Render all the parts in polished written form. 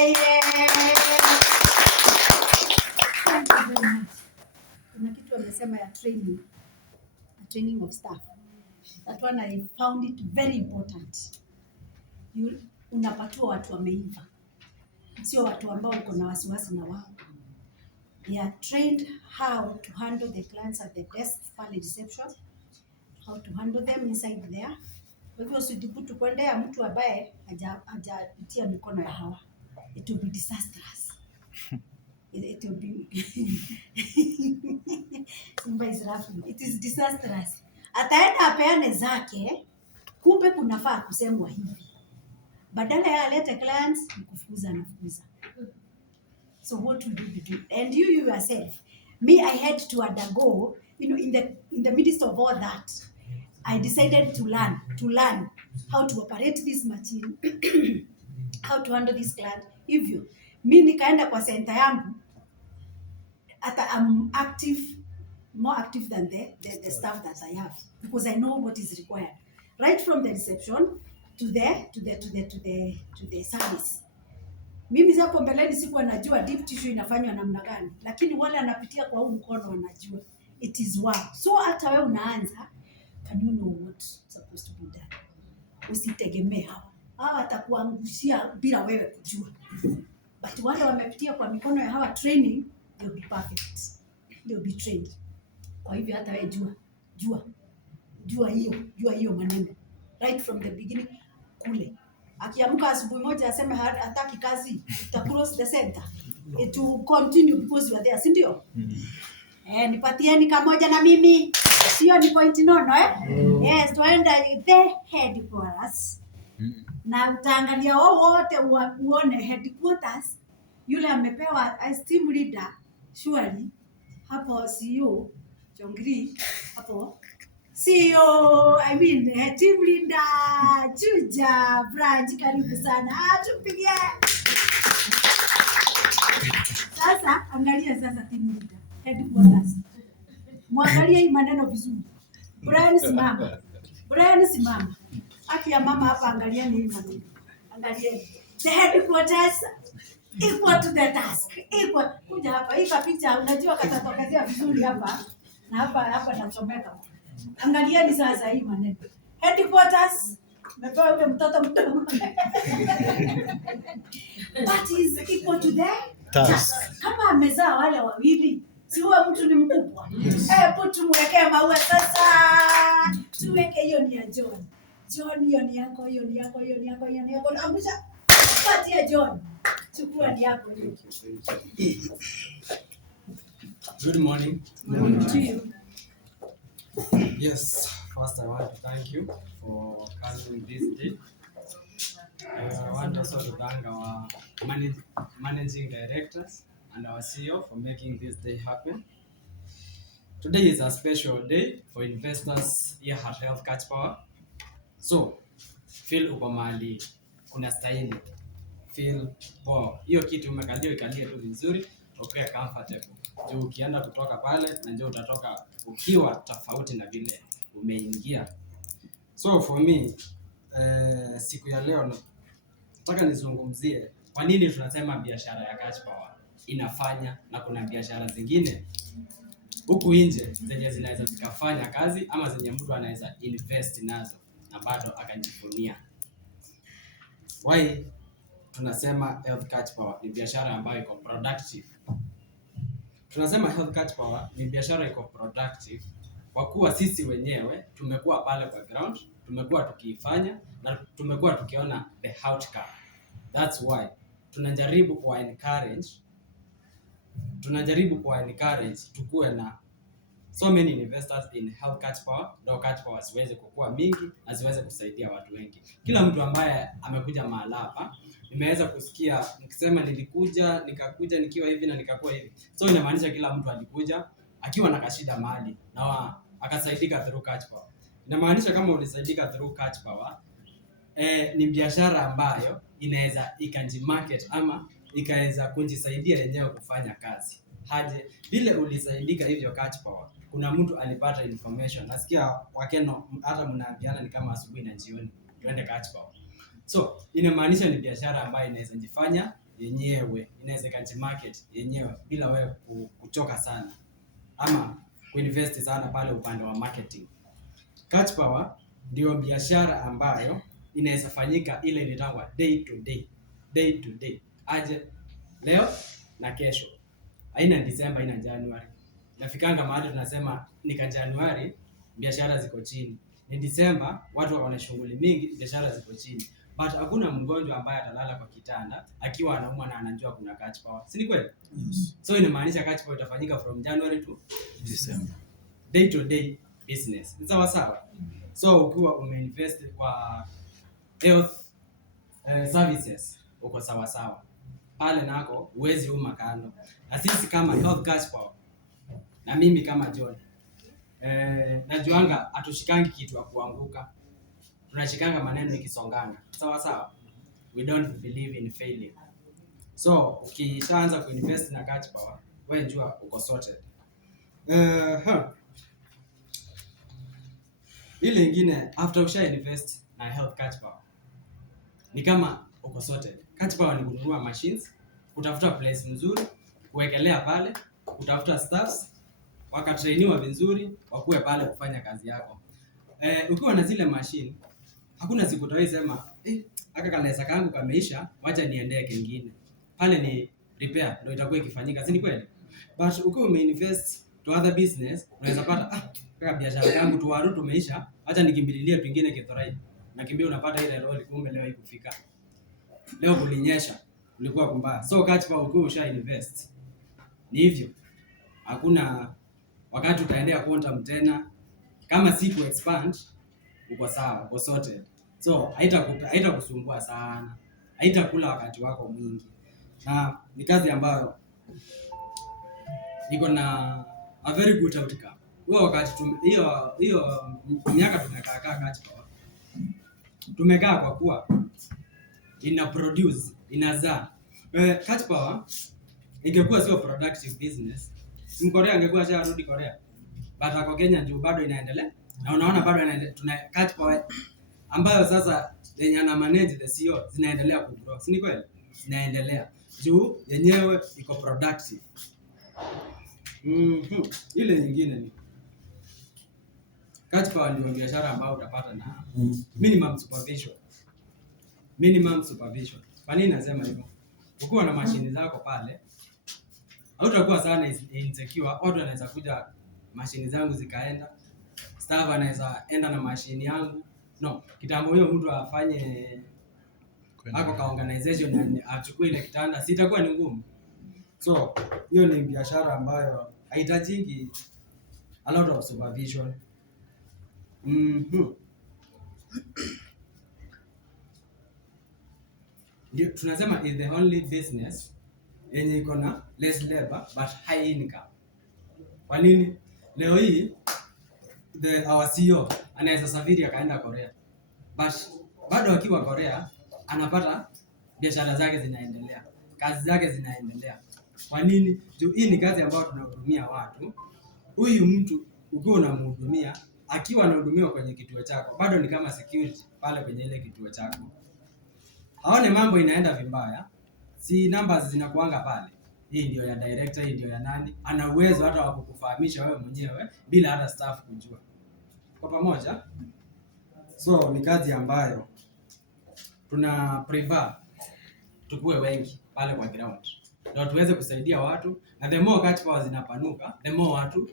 Thank you very much. Kuna kitu amesema ya training of staff. That one I found it very important. Unapatiwa watu wameiva, sio watu ambao uko na wasiwasi na wao. They are trained how to handle the clients at the desk pale reception, how to handle them inside there. Kwa hivyo usijibutu kuendea mtu ambaye hajapitia mikono ya hawa. It will be disastrous. It will be Simba is laughing. It is disastrous. Ataenda apeane zake, kumbe kunafaa kusemwa hivi. Badala ya alete clients, kufukuza na kufukuza. So what will you be doing? And you yourself, me, I had to undergo, in the midst of all that, I decided to learn how to operate this machine, how to handle this client. Hivyo, mi nikaenda kwa center yangu, I'm more active than the staff that I have, because I know what is required. Right from the reception to the service. Mimi hapo mbeleni sikuwa najua deep tissue inafanywa namna gani, lakini wale anapitia kwa huu mkono wanajua. It is work. So hata wewe unaanza, can you know what's supposed to be done? Usitegemee hawa atakuangushia bila wewe kujua. But wale wamepitia kwa mikono ya hawa training, they'll be perfect. They'll be trained. Kwa hivyo hata wewe jua hiyo maneno. Right from the beginning kule. Akiamka asubuhi moja aseme hataki kazi, uta cross the center. It will continue because you are there, si ndio? Nipatieni kamoja na mimi. Sio ni point nono Yes, tuenda the headquarters. Na utaangalia wote uone headquarters. Yule amepewa as team leader, surely hapo CEO Jongri hapo CEO, team leader, Juja, branch, karibu sana. Tupigie. Sasa, angalia sasa team leader, headquarters. Mwangalia hii maneno vizuri. Brian simama. Haki ya mama hapa angalia ni hii maneno. Angalia. The headquarters equal to the task. Equal. Kuja hapa, hii picha unajua katatokezea vizuri hapa. Na hapa nachomeka. Angalieni sasa hii maneno. Headquarters, mepewa yule mtoto mdogo. That is equal to the task. Kama amezaa wale wawili, si huwa mtu ni mkubwa. Tumwekee maua sasa. Tuweke hiyo ni ya John. John, hiyo ni yako. Amsha. Patia John. Chukua ni yako. Good morning. Good morning to you. Yes, first I want to thank you for coming this day. I want also to thank our managing directors and our CEO for making this day happen. Today is a special day for investors here at Health Catch Power. So, feel uko mahali kuna stahili. Feel poa. Hiyo kitu umekalia ikalie tu vizuri, okay, comfortable. Juu ukienda kutoka pale na ndio utatoka ukiwa tofauti na vile umeingia. So for me, siku ya leo nataka nizungumzie kwa nini tunasema biashara ya Catch Power inafanya na kuna biashara zingine huku nje zenye zinaweza zikafanya kazi ama zenye mtu anaweza invest nazo na bado akajivunia. Why tunasema Health Catch Power ni biashara ambayo iko productive? Tunasema Health Catch Power ni biashara iko productive kwa kuwa sisi wenyewe tumekuwa pale kwa ground, tumekuwa tukiifanya na tumekuwa tukiona the outcome. That's why tunajaribu kuwa encourage tukue na so many investors in Health Catch Power, ndio Catch Power ziweze kukua mingi na ziweze kusaidia watu wengi. Kila mtu ambaye amekuja mahali hapa, nimeweza kusikia nikisema nikakuja nikiwa hivi na nikakuwa hivi. So inamaanisha kila mtu alikuja akiwa na kashida mahali na akasaidika through Catch Power. Inamaanisha kama ulisaidika through Catch Power, ni biashara ambayo inaweza ikajimarket ama ikaweza kujisaidia yenyewe kufanya kazi. Haje vile ulisaidika hivyo Catch Power, kuna mtu alipata information. Nasikia wakeno hata mnaambiana ni kama asubuhi na jioni twende Catch Power. So inamaanisha ni biashara ambayo inaweza jifanya yenyewe, inaweza ikajimarket yenyewe bila wewe kuchoka sana ama kuinvest sana pale upande wa marketing. Catch Power ndio biashara ambayo inaweza fanyika ile inaitwa day to day. Aje leo na kesho. Haina December, haina January. Nafikanga mahali tunasema nika January biashara ziko chini. Ni December watu wako na shughuli mingi, biashara ziko chini. But hakuna mgonjwa ambaye atalala kwa kitanda akiwa anaumwa na anajua kuna Catch Power. Si ni kweli? Yes. So inamaanisha Catch Power itafanyika from January to December. Day to day business. Ni sawa sawa. So ukiwa umeinvest kwa health services uko sawa sawa. Pale nako uwezi uma kando. Na sisi kama Health Catch Power na mimi kama John najuanga atushikangi kitu ya kuanguka. Tunashikanga maneno ikisonganga. Sawa sawa. We don't believe in failure. So ukishaanza kuinvest na Catch Power, wewe njua uko sorted. Ile ingine after usha invest na Health Catch Power ni kama uko sorted. Catch Power ni kununua machines, kutafuta place mzuri, kuwekelea pale, kutafuta staffs, wakatrainiwa vizuri, wakuwe pale kufanya kazi yako. Ukiwa na zile machine, hakuna siku utaisema aka kanaweza kangu kameisha, wacha niendee kingine. Pale ni repair ndio itakuwa ikifanyika, si ni kweli? But ukiwa umeinvest to other business, unaweza pata kaka biashara yangu tu waru tumeisha, acha nikimbililie pengine Githurai. Nakimbia unapata ile roli, kumbe leo haikufika. Leo kulinyesha, ulikuwa kumbaya. So Catch Power ukiwa usha invest. Ni hivyo. Hakuna wakati utaendea quantum tena. Kama si ku expand, uko sawa, uko sorted. So haitakusumbua sana. Haitakula wakati wako mwingi. Na ni kazi ambayo niko na a very good outcome. Huo wakati hiyo miaka tumekaa Catch Power. Tumekaa kwa kuwa ina produce, inazaa. Catch Power ingekuwa sio productive business, Mkorea angekuwa asharudi Korea. But ako Kenya ndio bado inaendelea. Na unaona bado inaendelea. Tuna Catch Power ambayo sasa yenye ana manage the CEO zinaendelea kugrow. Si ni kweli? Zinaendelea. Juu yenyewe iko productive. Ile nyingine ni Catch Power ndio biashara ambayo utapata na minimum supervision. Minimum supervision. Kwa nini nasema hivyo? Ukiwa na mashini zako pale, hautakuwa sana insecure. Watu wanaweza kuja mashini zangu zikaenda. Staff anaweza enda na mashini yangu. No, kitambo hiyo mtu afanye ako ka organization na achukue ile kitanda, sitakuwa ni ngumu. So, hiyo ni biashara ambayo haihitaji a lot of supervision. Ndio tunasema is the only business yenye iko na less labor but high income. Kwa nini? Leo hii our CEO anaweza safiri akaenda Korea. But bado akiwa Korea anapata biashara zake zinaendelea, kazi zake zinaendelea. Kwa nini? Hii ni kazi ambayo tunahudumia watu. Huyu mtu ukiwa unamhudumia, akiwa anahudumiwa kwenye kituo chako, bado ni kama security pale kwenye ile kituo chako. Haone mambo inaenda vibaya, si numbers zinakuanga pale. Hii ndio ya director, hii ndio ya nani. Ana uwezo hata wa kukufahamisha wewe mwenyewe bila hata staff kujua. Kwa pamoja. So ni kazi ambayo tuna prefer tukue wengi pale kwa ground. Ndio tuweze kusaidia watu, na the more Catch Power zinapanuka, the more watu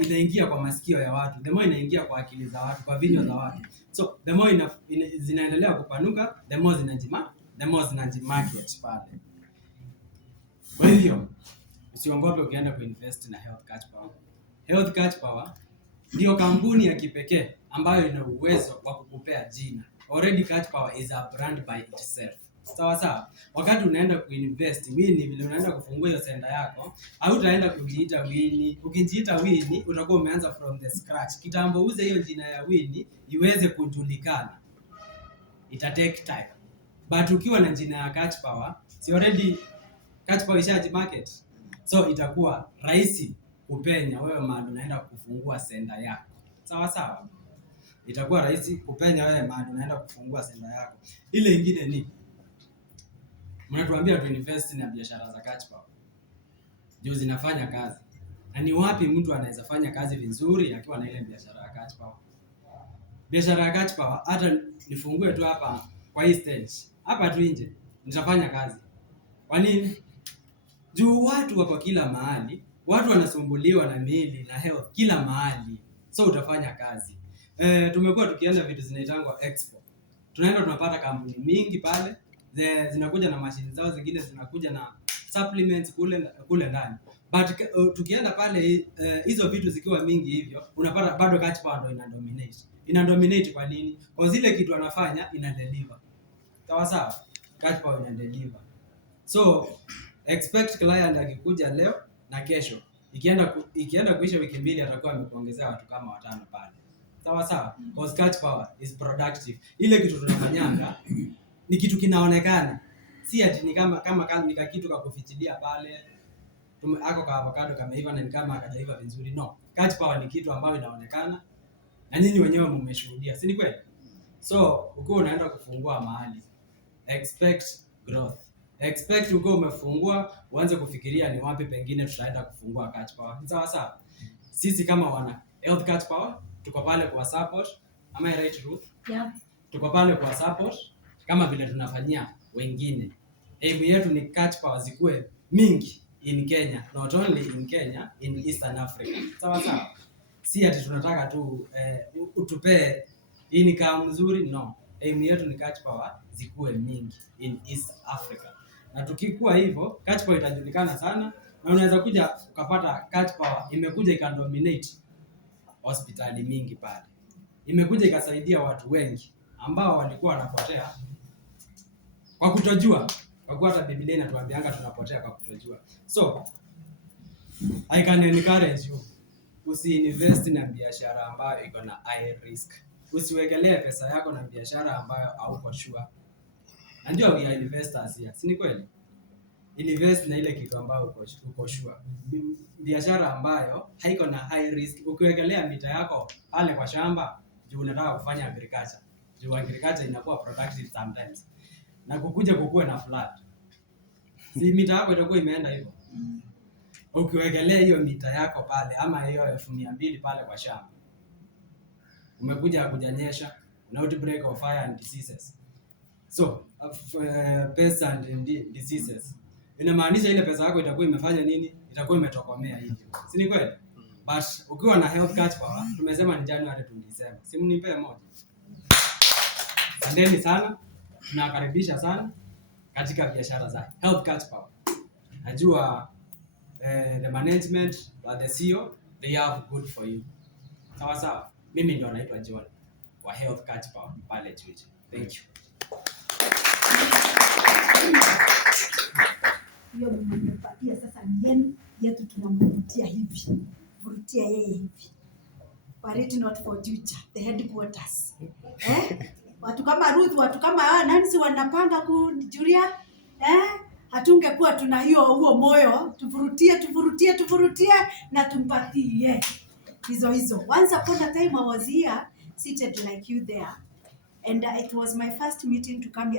inaingia kwa masikio ya watu, the more inaingia kwa akili za watu, kwa vinywa za watu. So the more zinaendelea kupanuka, the more zinajimarket pale. Kwa hivyo usiongope ukienda kuinvest na Health Catch Power. Health Catch Power ndio kampuni ya kipekee ambayo ina uwezo wa kukupea jina. Already Catch Power is a brand by itself. Sawa sawa. Wakati unaenda kuinvest Winnie, vile unaenda kufungua hiyo center yako, hautaenda kujiita Winnie. Ukijiita Winnie utakuwa umeanza from the scratch. Kitambo uze hiyo jina ya Winnie iweze kujulikana, ita take time. But ukiwa na jina ya Catch Power, si already Catch Power ishaji market. So itakuwa rahisi kupenya wewe mahali unaenda kufungua center yako. Sawa sawa. Itakuwa rahisi kupenya wewe mahali unaenda kufungua center yako. Ile ingine ni Mnatuambia tu invest na biashara za catch power. Ndio zinafanya kazi. Na ni wapi mtu anaweza fanya kazi vizuri akiwa na ile biashara ya catch power? Biashara ya catch power hata nifungue tu hapa kwa hii stage. Hapa tu nje nitafanya kazi. Kwa nini? Juu watu wako kila mahali, watu wanasumbuliwa na miili na health kila mahali. So utafanya kazi. Tumekuwa tukienda vitu zinaitangwa expo. Tunaenda tunapata kampuni mingi pale, zinakuja na mashine zao, zingine zinakuja na supplements kule ndani. But tukienda pale hizo vitu zikiwa mingi hivyo, unapata bado catch power ndio inadominate. Inadominate kwa nini? Kwa zile kitu anafanya ina deliver. Sawa sawa? Catch power ina deliver. So expect client akikuja leo na kesho. Ikienda kuisha wiki mbili atakuwa amekuongezea watu kama 5 pale. Sawa sawa? Because catch power is productive. Ile kitu tunafanyanga ni kitu kinaonekana. Si ati ni kama nika kitu ka kufichilia pale. Ako ka avocado kameiva na ni kama hakajaiva vizuri. No. Catch power ni kitu ambayo inaonekana na nyinyi wenyewe mmeshuhudia. Si ni kweli? So, ukiwa unaenda kufungua mahali, expect growth. Expect ukiwa umefungua, uanze kufikiria ni wapi pengine tutaenda kufungua catch power. Sawa sawa? Sisi kama wana health catch power, tuko pale kwa support. Am I right, Ruth? Yeah. Tuko pale kwa support kama vile tunafanyia wengine. Aim yetu ni catch power zikuwe mingi in Kenya, not only in Kenya, in Eastern Africa. Sawa sawa? Si ati tunataka tu utupee income mzuri, no. Aim yetu ni catch power zikuwe mingi in East Africa. Na tukikuwa hivyo, catch power itajulikana sana na unaweza kuja ukapata catch power imekuja ikadominate hospitali mingi pale. Imekuja ikasaidia watu wengi ambao walikuwa wanapotea kwa kutojua. Kwa kuwa hata Biblia inatuambianga tunapotea kwa kutojua. So, I can encourage you. Usiinvest na biashara ambayo iko na high risk. Usiwekelee pesa yako na biashara ambayo hauko sure. Najua we are investors here. Si ni kweli? Invest na ile kitu ambayo uko sure. Biashara ambayo haiko na high risk. Ukiwekelea mita yako pale kwa shamba, juu unataka kufanya agriculture. Juu agriculture inakuwa productive sometimes. Na kukue na flood. Si mita yako itakuwa imeenda hivyo. Ukiwekelea hiyo mita yako pale ama hiyo 200 pale kwa shamba, umekuja kujanyesha na outbreak of fire and diseases. So pests and diseases, inamaanisha ile pesa yako itakuwa imefanya nini? Itakuwa imetokomea hivi. Si ni kweli? But ukiwa na health catch power, tumesema ni January to December. Si mnipe moja. Asanteni sana. Tunakaribisha sana katika biashara za health catch power. Najua the management or the CEO, they have good for you. Sawa sawa. Mimi ndio naitwa John wa Health Catch Power pale Chuchi. Thank you. Hiyo mmepatia sasa ngeni yetu tunamvutia hivi. Vurutia yeye hivi. But not for future, the headquarters. Watu kama Ruth, watu kama Nancy wanapanga kujulia hatungekuwa tuna huo moyo tuvurutie na tumpatie hizo. Once upon a time I was here seated like you there and it was my first meeting to come here.